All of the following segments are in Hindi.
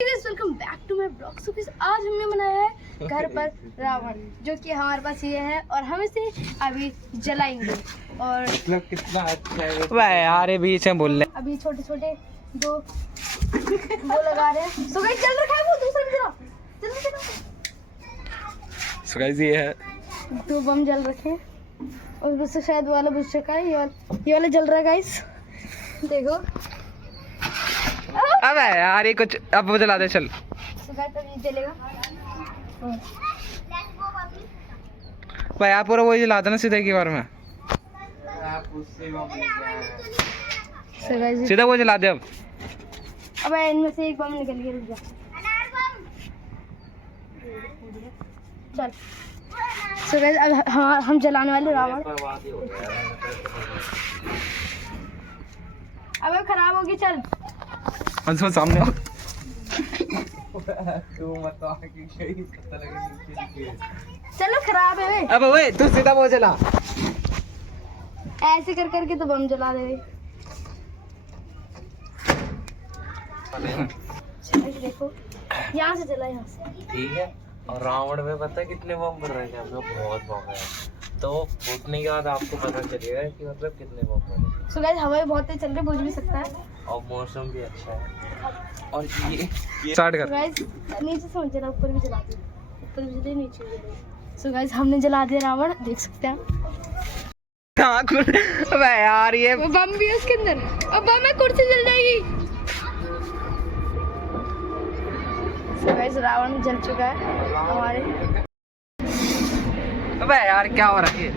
Welcome back to my blog. So आज हमने बनाया है घर पर रावण, जो कि हमारे पास ये है और हम इसे अभी जलाएंगे। और मतलब कितना अच्छा है यार ये बीच में बोल रहे अभी छोटे छोटे दो वो लगा रहे हैं। सो गाइस जल रखा है वो दूसरा भी जला, जल्दी जला। सो गाइस ये है दो बम जल रखे हैं और उससे शायद वाला बुझ चुका है। ये वाला जल रहा है गाइस, देखो। अबे यार ये कुछ अब वो जला दे चल। सो गाइस अब ये जलेगा। भाई आप पूरा वही जला देना सीधा एक बार में, सो गाइस सीधा वो जला दे अब। अब इनमें से एक बम निकल गया, रुक जा। चल सो गाइस अब हम जलाने वाले रावण। अबे खराब होगी, चल अंशुमन सामने चलो खराब है वे। अब ओए तू सीधा वो जला। ऐसे कर करके तो बम जला दे। देखो यहाँ से जला, यहाँ से। ठीक है। और रावण में पता है कितने बम भर रहे हैं? हम लोग बहुत बम है, तो फूटने के बाद आपको पता चलेगा कि मतलब कितने बम भरे। सो गाइस हवा बहुत तेज चल रही है, बुझ भी सकता है और मौसम भी अच्छा है। और ये स्टार्ट सो कर। गाइस नीचे से मत जला, ऊपर भी जला दे। ऊपर भी जले, नीचे भी जले। सो गाइस हमने जला दिया रावण, देख सकते हैं। अबे यार ये बम भी है उसके अंदर। अब बम में कुर्सी जल जाएगी। सो गाइस रावण जल चुका है हमारे। अबे यार क्या हो रहा है ये?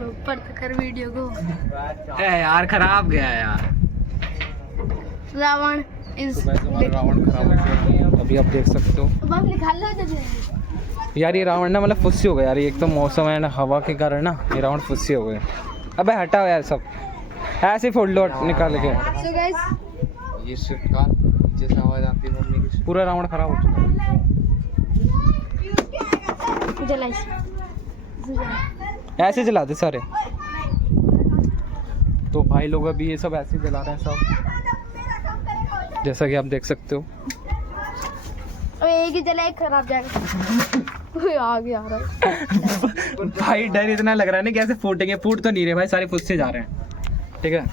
ऊपर तक कर वीडियो को। ए यार खराब गया यार। रावण इज रावण खराब हो गया अभी आप देख सकते हो। बम निकाल लो जल्दी। यार ये रावण ना मतलब फुस्सी हो गया यार। एक तो मौसम है ना, हवा के कारण ना ये रावण फुस्सी हो गए। अबे हटाओ यार सब, ऐसे फोड़ लो निकाल के। सो गाइस ये शिटकार नीचे से आवाज आती है मम्मी की। पूरा रावण खराब हो चुका जलाई है। ऐसे जला दे सारे। तो भाई लोग अभी ये सब ऐसे जला रहे हैं सब, जैसा कि आप देख सकते हो। और एक ही जला, एक खराब जाएगा। कोई आ गया रहा है। भाई डर इतना लग रहा है ना कि ऐसे फूटेंगे। फूट तो नहीं रहे भाई, सारे फुस्से जा रहे हैं। ठीक है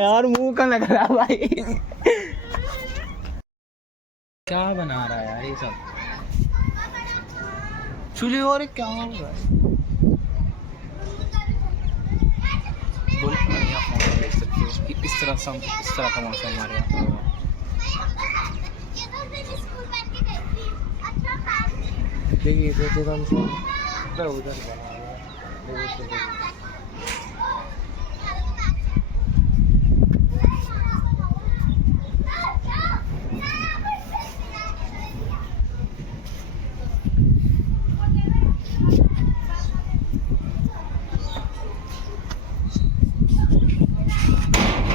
यार मुंह का लग रहा है भाई। क्या बना रहा है यार ये सब चूल्हे? और क्या हो रहा है? देख सकते हो कि इस तरह का मौसम हमारे यहाँ पर। देखिए इधर उधर बना हुआ है।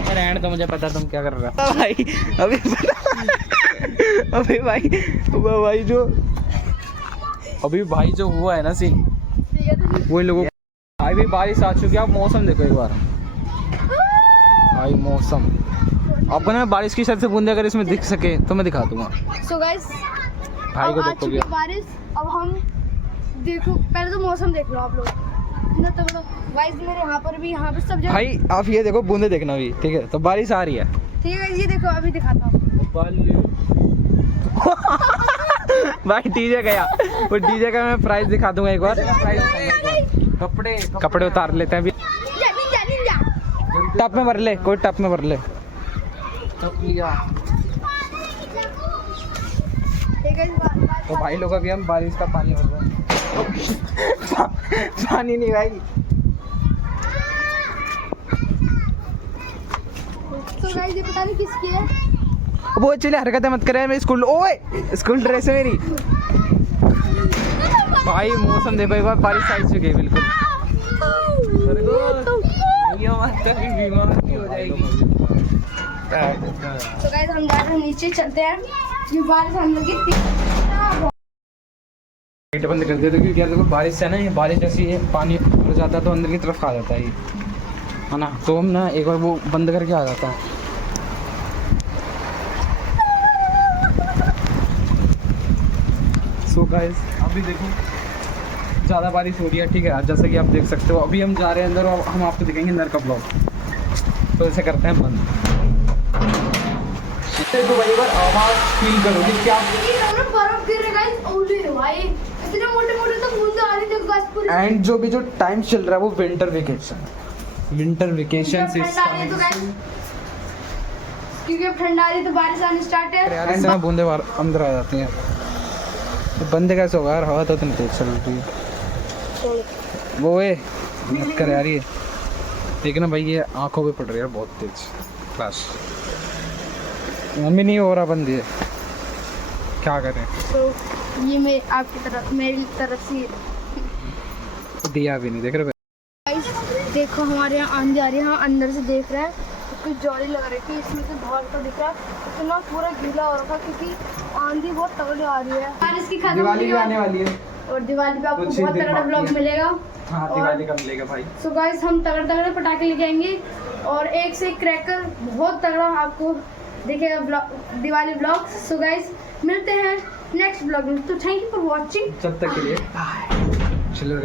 रहने तो मुझे पता तुम क्या कर रहा है भाई। अभी अभी भाई वो भाई जो अभी भाई जो हुआ है ना सीन, वो लोगों भाई भी बारिश आ चुकी है। आप मौसम देखो एक बार भाई, मौसम आपको ना बारिश की शर्त से बूंदे अगर इसमें दिख सके तो मैं दिखा दूंगा। सो गाइस भाई को देखो भी बारिश। अब हम देखो, पहले तो मौसम देख लो आप लोग। इतना तगड़ा गाइस मेरे यहाँ पर भी, यहाँ पर सब जगह। भाई आप ये देखो, बूंदे देखना भी। ठीक है तो बारिश आ रही है। ठीक है ये देखो, अभी दिखाता हूँ। भाई डीजे गया, वो डीजे का मैं प्राइस दिखा दूंगा एक बार। कपड़े उतार लेते हैं अभी। टप में भर ले, कोई टप में भर ले। तो भाई लोग अभी हम बारिश का पानी भर रहे हैं। पानी नहीं भाई। तो गाइस ये पता नहीं किसकी है। वो चले हरकतें मत करे। मैं स्कूल, ओए स्कूल ड्रेस है मेरी। भाई मौसम देखो एक बार, बारिश आ चुकी है बिल्कुल। तो गाइस हम जा रहे हैं नीचे, चलते हैं। ये बारिश हम लोग की गेट बंद कर दिया था क्योंकि यार देखो बारिश से ना, ये बारिश जैसी ये पानी भर जाता है तो अंदर की तरफ आ जाता है ये, है ना। तो हम ना एक बार वो बंद करके आ जाता है। सो गाइस अभी देखो ज़्यादा बारिश हो रही है, ठीक है, जैसा कि आप देख सकते हो। अभी हम जा रहे हैं अंदर और हम आपको दिखाएंगे अंदर का ब्लॉग। तो ऐसे करते हैं बंद। तो वही बार आवाज़ फील करोगे क्या। बर्फ गिर रहा है ओले भाई, इतने मोटे मोटे तो बूंदे आ रही थी बस पूरी। एंड जो भी जो टाइम चल रहा है वो विंटर वेकेशन से क्योंकि अब ठंड आ रही है तो बारिश आनी स्टार्ट है। एंड में बूंदे अंदर आ जाती हैं। तो बंदे कैसे होगा यार, हवा तो इतनी तेज चल रही है। वो है मत कर यार ये, लेकिन ना भाई ये आंखों पे पड़ रही है बहुत तेज क्लास। मम्मी नहीं हो रहा बंद, ये क्या करें। तो ये मैं आपकी तरफ, मेरी तरफ से दिया भी नहीं देख रहे। गाइस देखो हमारे यहाँ आंधी आ रही है, हाँ अंदर से देख रहे हैं कुछ जौली लग रही थी, इसमें से धुआं तो दिख रहा है, इतना पूरा गीला हो रखा क्योंकि आंधी बहुत तगड़ी आ रही है। बारिश की खत्म दिवाली भी आने वाली है और दिवाली पे आपको कुछ ही बहुत दिन तगड़ा बाकी ब्लॉग है। मिलेगा। हाँ दिवाली का मिलेगा भाई। सो गाइस हम तगड़े तगड़े पटाखे लेके आएंगे और एक से एक क्रैकर बहुत तगड़ा आपको दिखेगा दिवाली ब्लॉग। सो गाइस मिलते हैं नेक्स्ट ब्लॉग में, तो थैंक यू फॉर वॉचिंग। जब तक के लिए बाय।